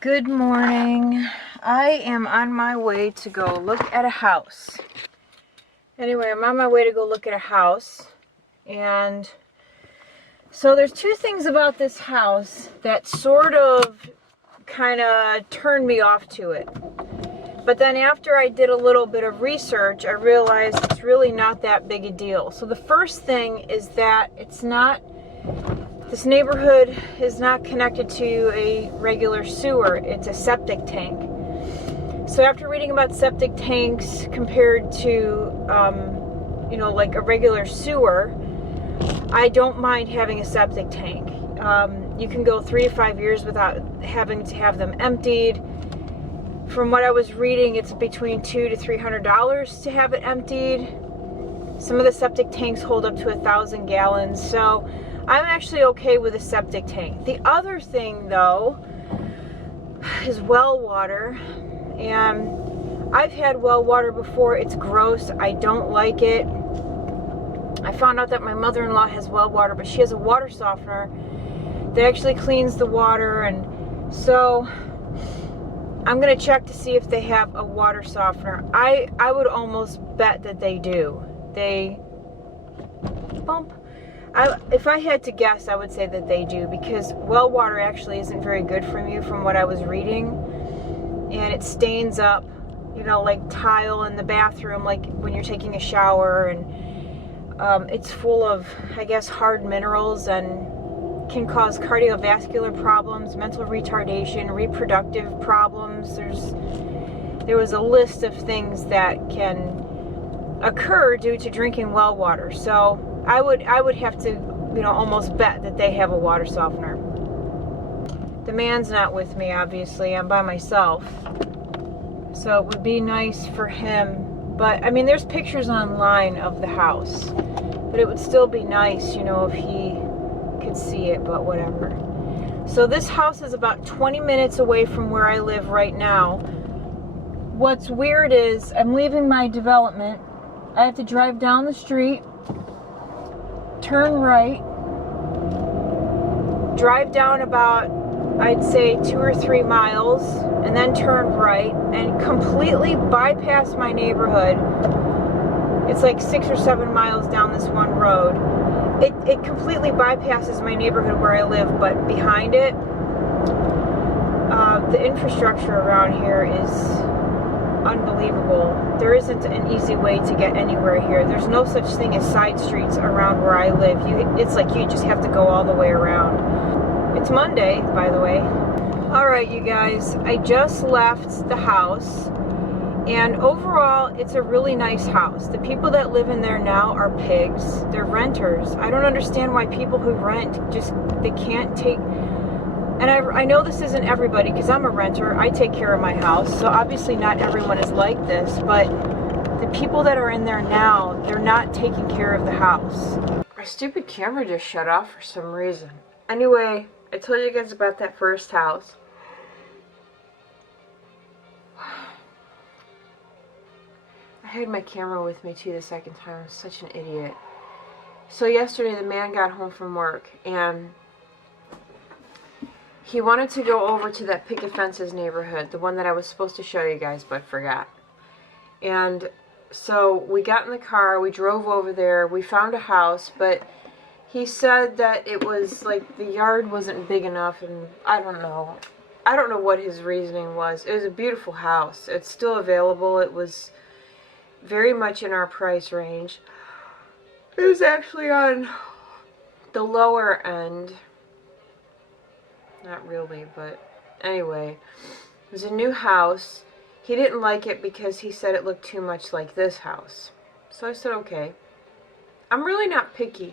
Good morning. I am on my way to go look at a house. Anyway, I'm on my way to go look at a house. And so there's two things about this house that sort of kind of turned me off to it. But then after I did a little bit of research, I realized it's really not that big a deal. So the first thing is that this neighborhood is not connected to a regular sewer. It's a septic tank. So after reading about septic tanks compared to, like a regular sewer, I don't mind having a septic tank. You can go 3 to 5 years without having to have them emptied. From what I was reading, it's between $200 to $300 to have it emptied. Some of the septic tanks hold up to 1,000 gallons. So I'm actually okay with a septic tank. The other thing, though, is well water. And I've had well water before. It's gross. I don't like it. I found out that my mother-in-law has well water, but she has a water softener that actually cleans the water. And so I'm going to check to see if they have a water softener. I would almost bet that they do. If I had to guess, I would say that they do, because well water actually isn't very good for you from what I was reading. And it stains up, like tile in the bathroom, like when you're taking a shower. And it's full of, I guess, hard minerals and can cause cardiovascular problems, mental retardation, reproductive problems. There was a list of things that can occur due to drinking well water. So I would have to, almost bet that they have a water softener. The man's not with me, obviously. I'm by myself. So it would be nice for him. But, I mean, there's pictures online of the house. But it would still be nice, if he could see it, but whatever. So this house is about 20 minutes away from where I live right now. What's weird is I'm leaving my development. I have to drive down the street, turn right, drive down about, I'd say, 2 or 3 miles, and then turn right and completely bypass my neighborhood. It's like 6 or 7 miles down this one road. It completely bypasses my neighborhood where I live, but behind it, the infrastructure around here is unbelievable. There isn't an easy way to get anywhere here. There's no such thing as side streets around where I live. It's like you just have to go all the way around. It's Monday, by the way. Alright, you guys, I just left the house, and overall it's a really nice house. The people that live in there now are pigs. They're renters. I don't understand why people who rent they can't take. And I know this isn't everybody, because I'm a renter. I take care of my house, so obviously not everyone is like this, but the people that are in there now, they're not taking care of the house. My stupid camera just shut off for some reason. Anyway, I told you guys about that first house. I had my camera with me too the second time. I'm such an idiot. So yesterday the man got home from work, and he wanted to go over to that picket fences neighborhood, the one that I was supposed to show you guys but forgot. And so we got in the car, we drove over there, we found a house, but he said that it was like the yard wasn't big enough, and I don't know what his reasoning was. It was a beautiful house. It's still available. It was very much in our price range. It was actually on the lower end. Not really, but anyway, it was a new house. He didn't like it because he said it looked too much like this house. So I said, okay. I'm really not picky.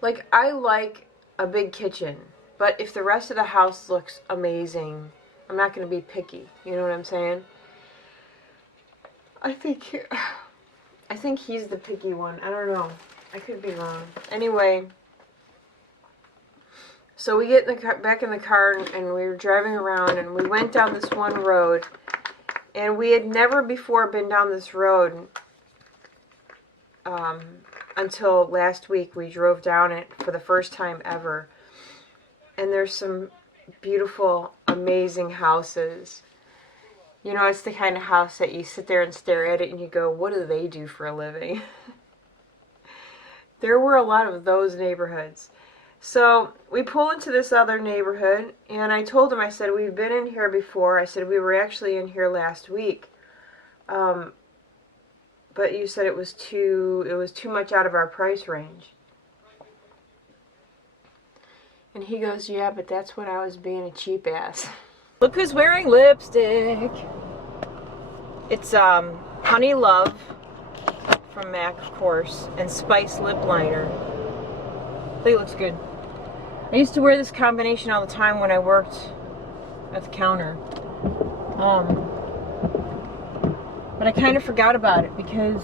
Like, I like a big kitchen, but if the rest of the house looks amazing, I'm not going to be picky. You know what I'm saying? I think he's the picky one. I don't know. I could be wrong. Anyway, so we get back in the car, and we were driving around, and we went down this one road, and we had never before been down this road until last week. We drove down it for the first time ever, and there's some beautiful, amazing houses. You know, it's the kind of house that you sit there and stare at it and you go, what do they do for a living? There were a lot of those neighborhoods. So we pull into this other neighborhood, and I told him, I said, we've been in here before. I said, we were actually in here last week. But you said it was too much out of our price range. And he goes, yeah, but that's when I was being a cheap ass. Look who's wearing lipstick. It's Honey Love from MAC, of course, and Spice lip liner. I think it looks good. I used to wear this combination all the time when I worked at the counter. But I kind of forgot about it because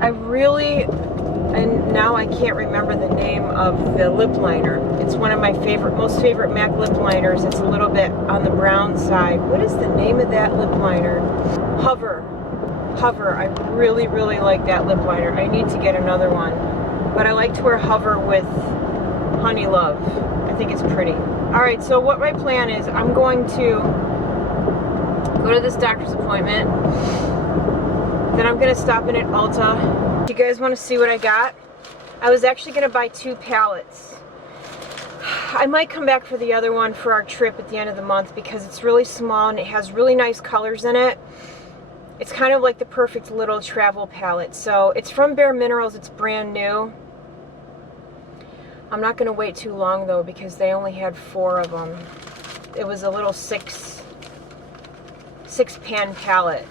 and now I can't remember the name of the lip liner. It's one of my most favorite MAC lip liners. It's a little bit on the brown side. What is the name of that lip liner? Hover. I really, really like that lip liner. I need to get another one. But I like to wear Hover with Honey Love. I think it's pretty. Alright, so what my plan is, I'm going to go to this doctor's appointment. Then I'm going to stop in at Ulta. You guys want to see what I got? I was actually going to buy 2 palettes. I might come back for the other one for our trip at the end of the month because it's really small and it has really nice colors in it. It's kind of like the perfect little travel palette. So it's from Bare Minerals. It's brand new. I'm not going to wait too long though because they only had 4 of them. It was a little 6-pan palette.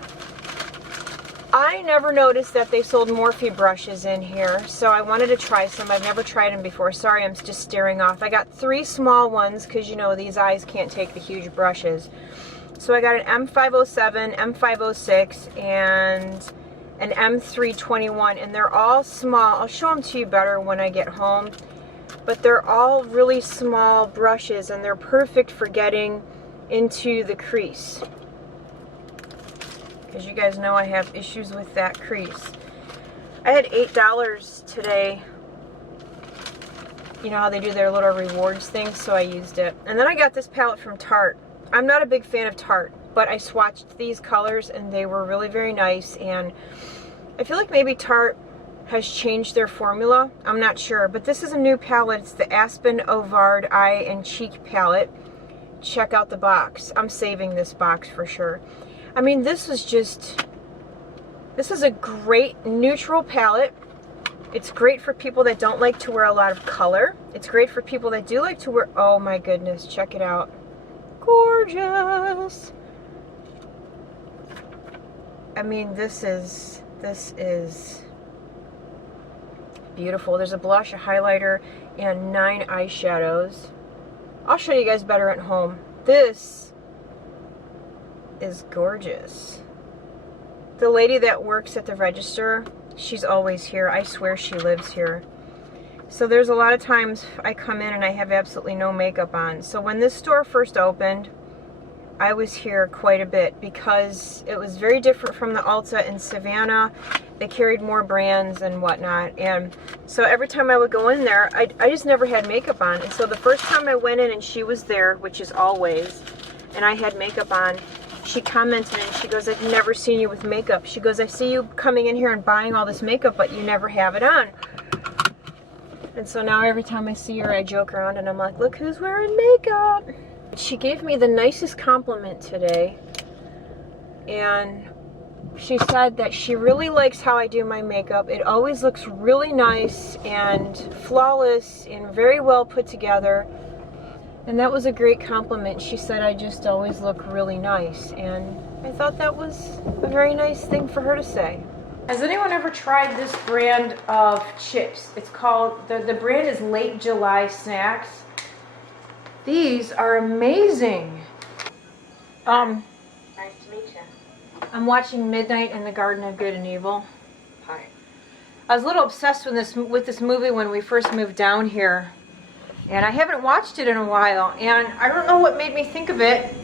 I never noticed that they sold Morphe brushes in here, so I wanted to try some. I've never tried them before. Sorry, I'm just staring off. I got 3 small ones because, you know, these eyes can't take the huge brushes. So I got an M507, M506, and an M321, and they're all small. I'll show them to you better when I get home. But they're all really small brushes, and they're perfect for getting into the crease. As you guys know, I have issues with that crease. I had $8 today. You know how they do their little rewards thing, so I used it. And then I got this palette from Tarte. I'm not a big fan of Tarte, but I swatched these colors and they were really very nice. And I feel like maybe Tarte has changed their formula. I'm not sure, but this is a new palette. It's the Aspen Ovard Eye and Cheek palette. Check out the box. I'm saving this box for sure. I mean, this is a great neutral palette. It's great for people that don't like to wear a lot of color. It's great for people that do like to wear, oh my goodness, check it out. Gorgeous. I mean, this is beautiful. There's a blush, a highlighter, and 9 eyeshadows. I'll show you guys better at home. This is gorgeous. The lady that works at the register, she's always here. I swear she lives here. So there's a lot of times I come in and I have absolutely no makeup on. So when this store first opened, I was here quite a bit because it was very different from the Ulta in Savannah. They carried more brands and whatnot. And so every time I would go in there, I just never had makeup on. And so the first time I went in and she was there, which is always, and I had makeup on, she commented and she goes, I've never seen you with makeup. She goes, I see you coming in here and buying all this makeup, but you never have it on. And so now every time I see her, I joke around and I'm like, look who's wearing makeup. She gave me the nicest compliment today. And she said that she really likes how I do my makeup. It always looks really nice and flawless and very well put together. And that was a great compliment. She said I just always look really nice. And I thought that was a very nice thing for her to say. Has anyone ever tried this brand of chips? It's called, the brand is Late July Snacks. These are amazing. Nice to meet you. I'm watching Midnight in the Garden of Good and Evil. Hi. I was a little obsessed with this movie when we first moved down here. And I haven't watched it in a while, and I don't know what made me think of it,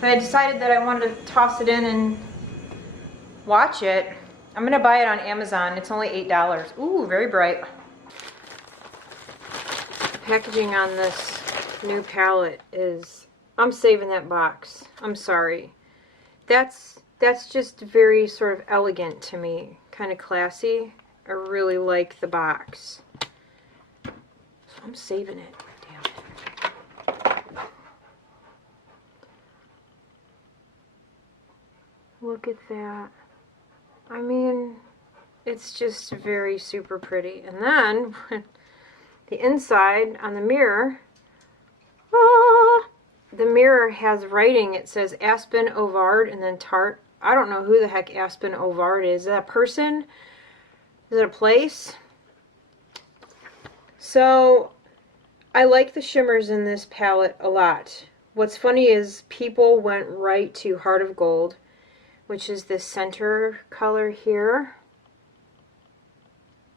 but I decided that I wanted to toss it in and watch it. I'm going to buy it on Amazon. It's only $8. Ooh, very bright. The packaging on this new palette is, I'm saving that box. I'm sorry. That's just very sort of elegant to me. Kind of classy. I really like the box. So I'm saving it. Damn it. Look at that. I mean, it's just very super pretty. And then the inside on the mirror, the mirror has writing. It says Aspen Ovard and then Tarte. I don't know who the heck Aspen Ovard is. Is that a person? Is it a place? So I like the shimmers in this palette a lot. What's funny is people went right to Heart of Gold, which is this center color here.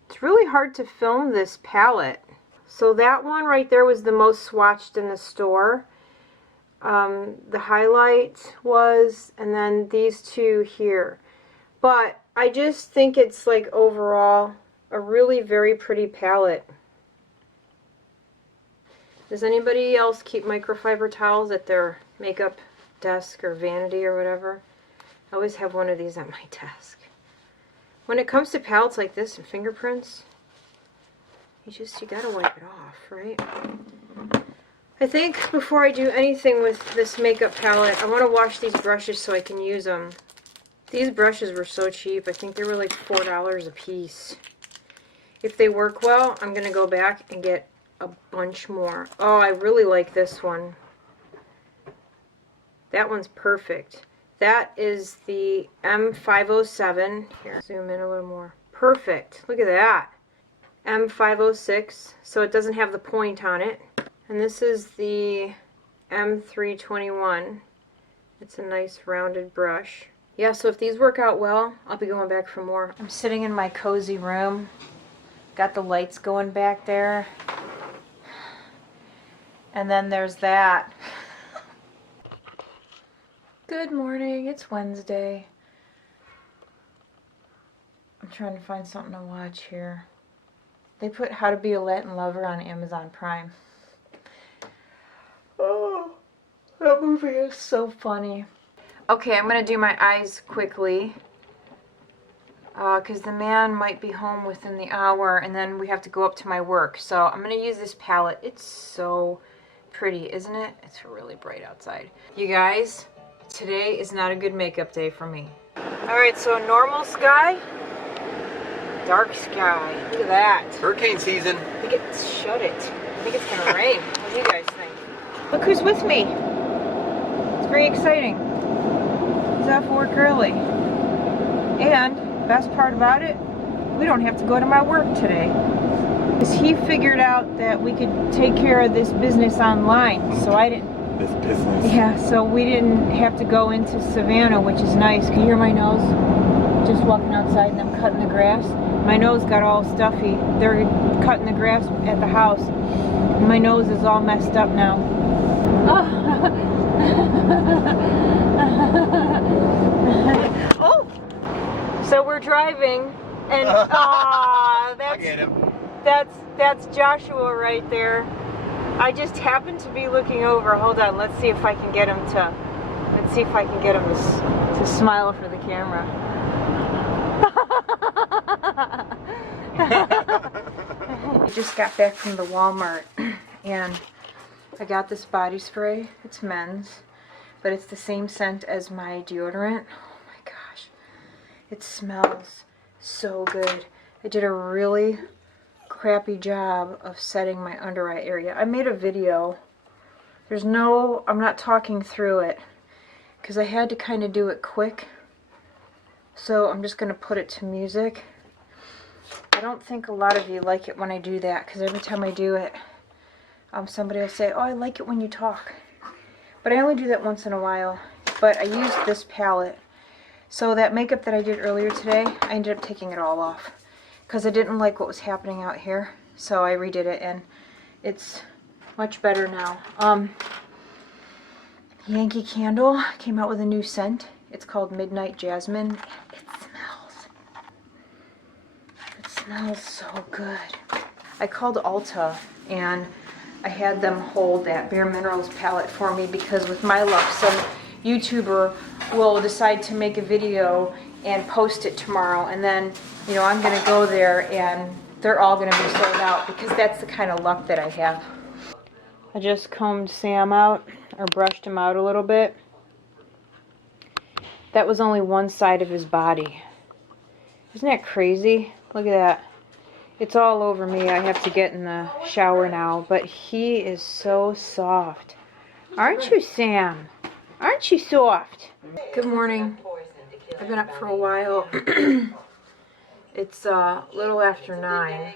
It's really hard to film this palette. So that one right there was the most swatched in the store. The highlight was, and then these two here. But I just think it's like overall a really very pretty palette. Does anybody else keep microfiber towels at their makeup desk or vanity or whatever? I always have one of these at my desk. When it comes to palettes like this and fingerprints, you gotta wipe it off, right? I think before I do anything with this makeup palette, I want to wash these brushes so I can use them. These brushes were so cheap. I think they were like $4 a piece. If they work well, I'm going to go back and get a bunch more. Oh, I really like this one. That one's perfect. That is the M507. Here, zoom in a little more. Perfect. Look at that. M506. So it doesn't have the point on it. And this is the M321. It's a nice rounded brush. Yeah, so if these work out well, I'll be going back for more. I'm sitting in my cozy room. Got the lights going back there. And then there's that. Good morning, it's Wednesday. I'm trying to find something to watch here. They put How to Be a Latin Lover on Amazon Prime. Oh, that movie is so funny. Okay, I'm going to do my eyes quickly. Because the man might be home within the hour and then we have to go up to my work. So I'm going to use this palette. It's so pretty, isn't it? It's really bright outside. You guys, today is not a good makeup day for me. Alright, so normal sky, dark sky. Look at that. Hurricane season. I think it's, shut it. I think it's going to rain. What do you guys think? Look who's with me. It's very exciting. He's off work early. And best part about it, we don't have to go to my work today. Because he figured out that we could take care of this business online. So I didn't. This business. Yeah, so we didn't have to go into Savannah, which is nice. Can you hear my nose? Just walking outside and I'm cutting the grass. My nose got all stuffy. They're cutting the grass at the house. My nose is all messed up now. Oh! So we're driving, and that's Joshua right there. I just happened to be looking over. Hold on, let's see if I can get him to. Let's see if I can get him to smile for the camera. I just got back from the Walmart, and I got this body spray. It's men's, but it's the same scent as my deodorant. Oh my gosh. It smells so good. I did a really crappy job of setting my under eye area. I made a video. I'm not talking through it because I had to kind of do it quick. So I'm just going to put it to music. I don't think a lot of you like it when I do that because every time I do it, somebody will say, oh, I like it when you talk. But I only do that once in a while. But I used this palette. So that makeup that I did earlier today, I ended up taking it all off because I didn't like what was happening out here. So I redid it and it's much better now. Yankee Candle came out with a new scent. It's called Midnight Jasmine. It smells so good. I called Ulta and I had them hold that Bare Minerals palette for me because with my luck, some YouTuber will decide to make a video and post it tomorrow, and then, you know, I'm gonna go there and they're all gonna be sold out because that's the kind of luck that I have. I just combed Sam out, or brushed him out a little bit. That was only one side of his body. Isn't that crazy? Look at that. It's all over me. I have to get in the shower now, but he is so soft. Aren't you, Sam? Aren't you soft? Good morning. I've been up for a while. It's a little after 9.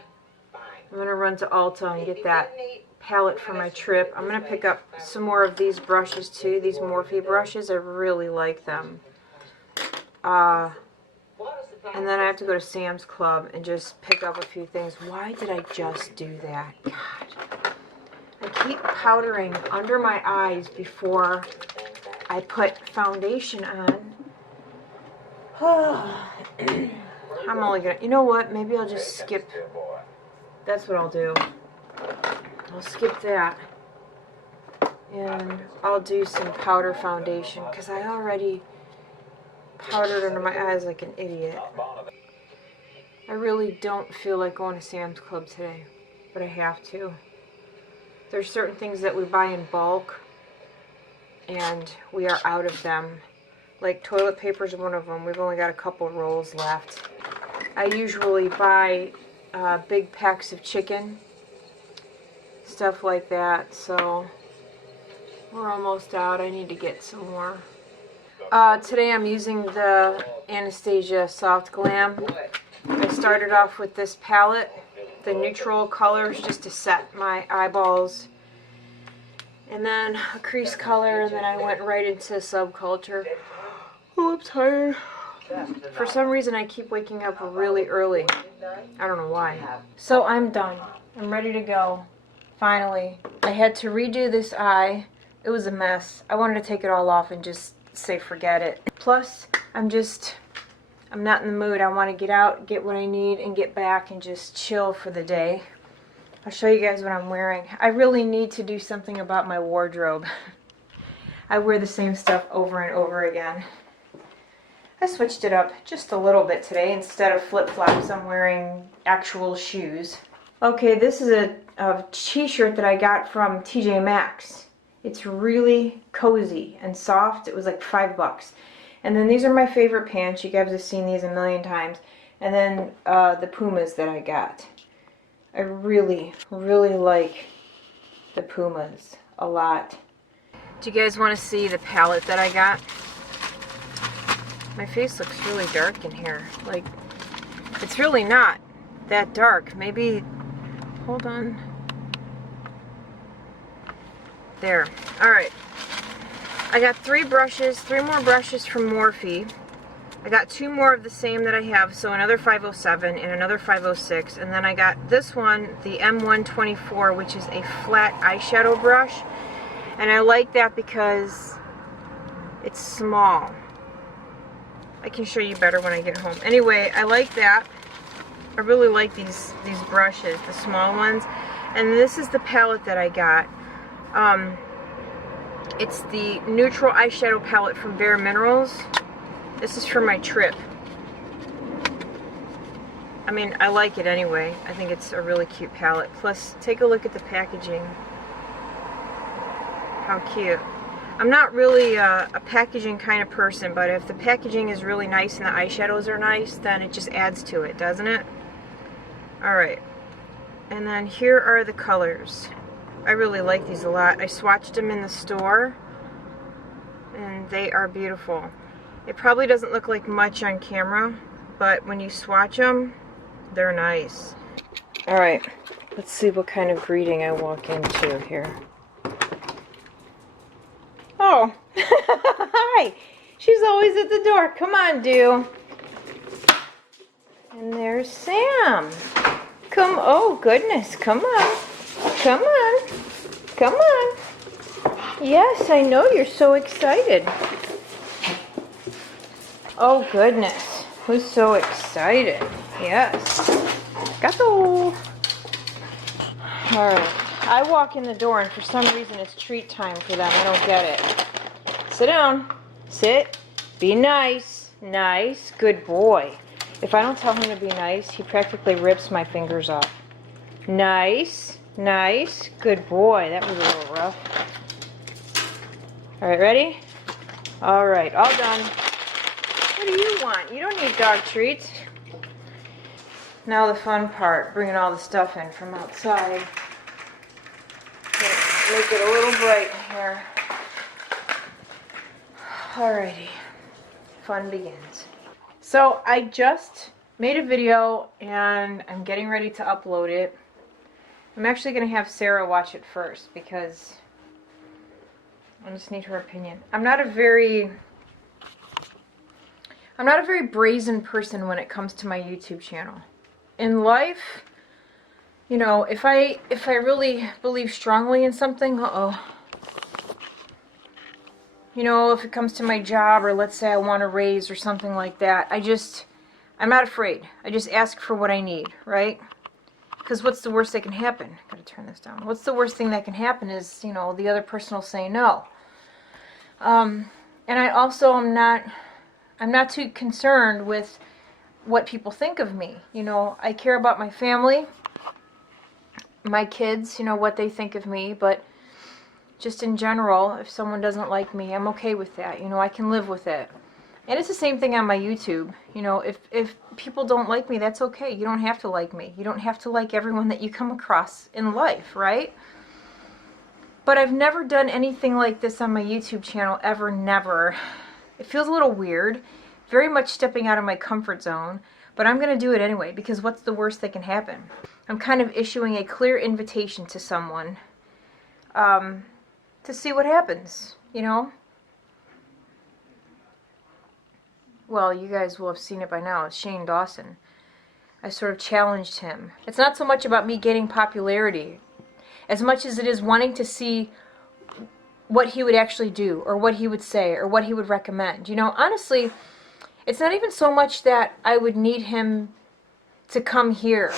I'm going to run to Ulta and get that palette for my trip. I'm going to pick up some more of these brushes too, these Morphe brushes. I really like them. And then I have to go to Sam's Club and just pick up a few things. Why did I just do that? God. I keep powdering under my eyes before I put foundation on. I'm only gonna, you know what, maybe I'll just skip, that's what I'll do. I'll skip that. And I'll do some powder foundation because I already powdered under my eyes like an idiot. I really don't feel like going to Sam's Club today, but I have to. There's certain things that we buy in bulk and we are out of them. Like toilet paper is one of them. We've only got a couple rolls left. I usually buy big packs of chicken, stuff like that, so we're almost out. I need to get some more. Today I'm using the Anastasia Soft Glam. I started off with this palette, the neutral colors, just to set my eyeballs. And then a crease color, and then I went right into Subculture. Oh, I'm tired. For some reason I keep waking up really early. I don't know why. So I'm done. I'm ready to go. Finally. I had to redo this eye. It was a mess. I wanted to take it all off and just say forget it. Plus, I'm not in the mood. I want to get out, get what I need, and get back and just chill for the day. I'll show you guys what I'm wearing. I really need to do something about my wardrobe. I wear the same stuff over and over again. I switched it up just a little bit today. Instead of flip-flops, I'm wearing actual shoes. Okay, this is a t-shirt that I got from TJ Maxx. It's really cozy and soft. It was like $5. And then these are my favorite pants. You guys have seen these a million times. And then the Pumas that I got. I really, really like the Pumas a lot. Do you guys want to see the palette that I got? My face looks really dark in here. Like, it's really not that dark. Maybe, hold on. There. Alright. I got 3 brushes, 3 more brushes from Morphe. I got 2 more of the same that I have, so another 507 and another 506. And then I got this one, the M124, which is a flat eyeshadow brush. And I like that because it's small. I can show you better when I get home. Anyway, I like that. I really like these brushes, the small ones. And this is the palette that I got. It's the neutral eyeshadow palette from Bare Minerals. This is for my trip. I mean, I like it anyway. I think it's a really cute palette. Plus, take a look at the packaging. How cute. I'm not really a packaging kind of person, but if the packaging is really nice and the eyeshadows are nice, then it just adds to it, doesn't it? Alright. And then here are the colors. I really like these a lot. I swatched them in the store, and they are beautiful. It probably doesn't look like much on camera, but when you swatch them, they're nice. Alright, let's see what kind of greeting I walk into here. Oh, hi! She's always at the door. Come on, Dew. And there's Sam. Come, oh goodness, come on. Come on. Come on. Yes, I know you're so excited. Oh goodness, who's so excited? Yes. Gato. Alright, I walk in the door and for some reason it's treat time for them. I don't get it. Sit down. Sit. Be nice. Nice. Good boy. If I don't tell him to be nice, he practically rips my fingers off. Nice. Nice. Good boy. That was a little rough. All right, ready? All right, all done. What do you want? You don't need dog treats. Now the fun part, bringing all the stuff in from outside. Make it a little bright here. Alrighty, fun begins. So I just made a video and I'm getting ready to upload it. I'm actually going to have Sarah watch it first because I just need her opinion. I'm not a very brazen person when it comes to my YouTube channel. In life, you know, if I really believe strongly in something, you know, if it comes to my job or let's say I want a raise or something like that, I'm not afraid. I just ask for what I need, right? Because what's the worst that can happen? Gotta turn this down. What's the worst thing that can happen is, you know, the other person will say no. And I also I'm not too concerned with what people think of me. You know, I care about my family, my kids, you know, what they think of me, but just in general, if someone doesn't like me, I'm okay with that. You know, I can live with it. And it's the same thing on my YouTube. You know, if people don't like me, that's okay. You don't have to like me. You don't have to like everyone that you come across in life, right? But I've never done anything like this on my YouTube channel, ever, never. It feels a little weird, very much stepping out of my comfort zone, but I'm going to do it anyway, because what's the worst that can happen? I'm kind of issuing a clear invitation to someone to see what happens, you know? Well, you guys will have seen it by now. It's Shane Dawson. I sort of challenged him. It's not so much about me gaining popularity as much as it is wanting to see what he would actually do or what he would say or what he would recommend. You know, honestly, it's not even so much that I would need him to come here.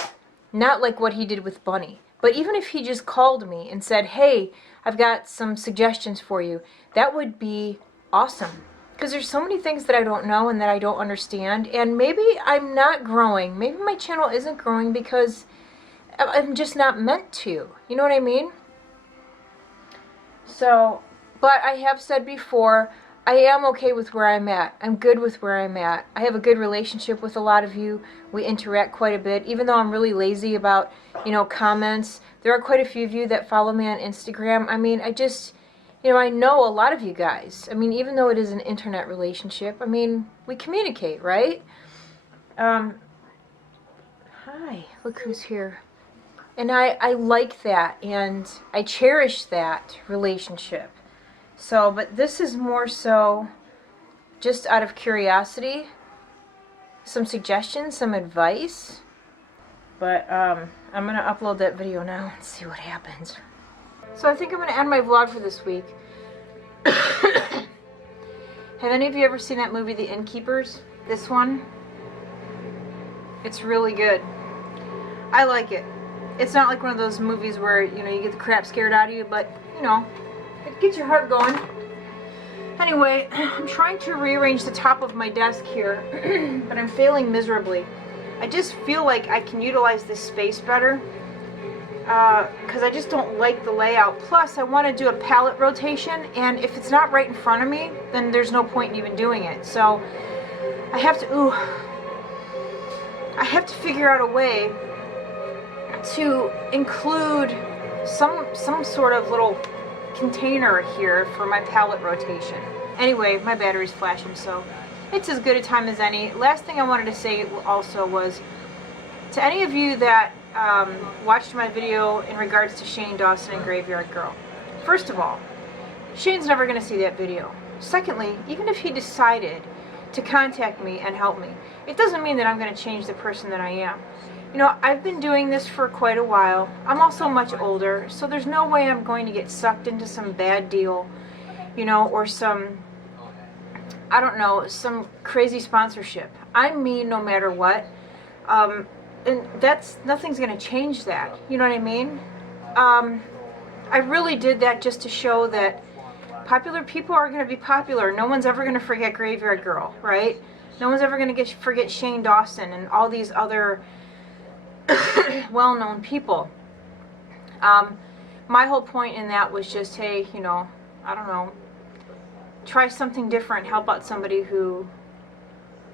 Not like what he did with Bunny. But even if he just called me and said, hey, I've got some suggestions for you, that would be awesome. Because there's so many things that I don't know and that I don't understand. And maybe I'm not growing. Maybe my channel isn't growing because I'm just not meant to. You know what I mean? So, but I have said before, I am okay with where I'm at. I'm good with where I'm at. I have a good relationship with a lot of you. We interact quite a bit. Even though I'm really lazy about, you know, comments, there are quite a few of you that follow me on Instagram. I mean, you know, I know a lot of you guys. I mean, even though it is an internet relationship, I mean, we communicate, right? Hi, look who's here. And I like that, and I cherish that relationship. So, but this is more so just out of curiosity, some suggestions, some advice. But I'm going to upload that video now and see what happens. So I think I'm going to end my vlog for this week. Have any of you ever seen that movie, The Innkeepers? This one? It's really good. I like it. It's not like one of those movies where, you know, you get the crap scared out of you, but, you know, it gets your heart going. Anyway, I'm trying to rearrange the top of my desk here, but I'm failing miserably. I just feel like I can utilize this space better. Because I just don't like the layout. Plus, I want to do a palette rotation, and if it's not right in front of me, then there's no point in even doing it. So, I have to figure out a way to include some sort of little container here for my palette rotation. Anyway, my battery's flashing, so it's as good a time as any. Last thing I wanted to say also was, to any of you that watched my video in regards to Shane Dawson and Graveyard Girl. First of all, Shane's never going to see that video. Secondly, even if he decided to contact me and help me, it doesn't mean that I'm going to change the person that I am. You know, I've been doing this for quite a while. I'm also much older, so there's no way I'm going to get sucked into some bad deal, you know, or some, I don't know, some crazy sponsorship. I'm me no matter what. And nothing's going to change that. You know what I mean? I really did that just to show that popular people are going to be popular. No one's ever going to forget Graveyard Girl, right? No one's ever going to forget Shane Dawson and all these other well-known people. My whole point in that was just, hey, you know, I don't know, try something different, help out somebody who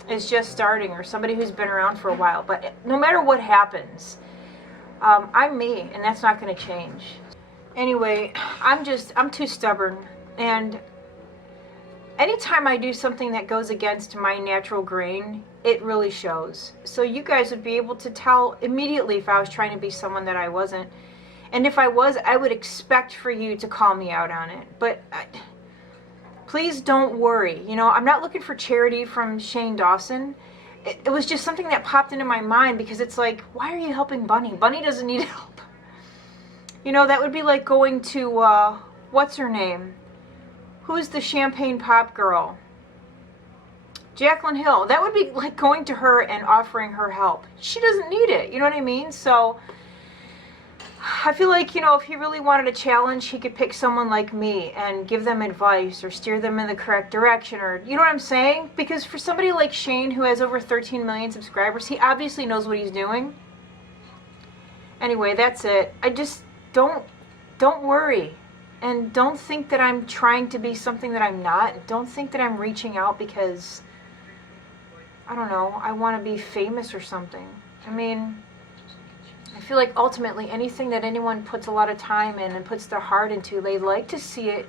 is just starting or somebody who's been around for a while. But no matter what happens, I'm me, and that's not going to change. Anyway, I'm too stubborn, and anytime I do something that goes against my natural grain, it really shows. So you guys would be able to tell immediately if I was trying to be someone that I wasn't. And if I was, I would expect for you to call me out on it. But please don't worry. You know, I'm not looking for charity from Shane Dawson. It was just something that popped into my mind because it's like, why are you helping Bunny? Bunny doesn't need help. You know, that would be like going to, what's her name? Who's the champagne pop girl? Jaclyn Hill. That would be like going to her and offering her help. She doesn't need it. You know what I mean? So I feel like, you know, if he really wanted a challenge, he could pick someone like me and give them advice or steer them in the correct direction, or, you know what I'm saying? Because for somebody like Shane, who has over 13 million subscribers, he obviously knows what he's doing. Anyway, that's it. I just don't worry. And don't think that I'm trying to be something that I'm not. Don't think that I'm reaching out because, I don't know, I want to be famous or something. I mean, I feel like ultimately anything that anyone puts a lot of time in and puts their heart into, they like to see it,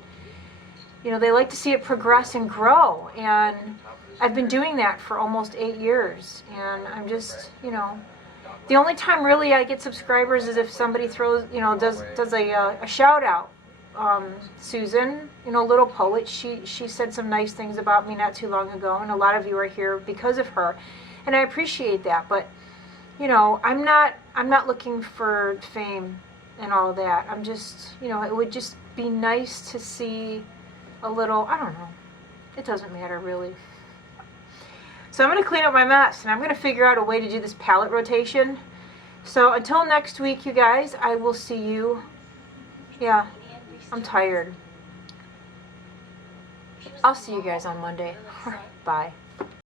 you know, they like to see it progress and grow. And I've been doing that for almost 8 years. And I'm just, you know, the only time really I get subscribers is if somebody throws, you know, does a shout out. Susan, you know, Little Poet, she said some nice things about me not too long ago, and a lot of you are here because of her, and I appreciate that. But, you know, I'm not looking for fame and all that. I'm just, you know, it would just be nice to see a little, I don't know, it doesn't matter really. So I'm going to clean up my mess, and I'm going to figure out a way to do this palette rotation. So until next week, you guys, I will see you. Yeah, I'm tired. I'll see you guys on Monday. Bye.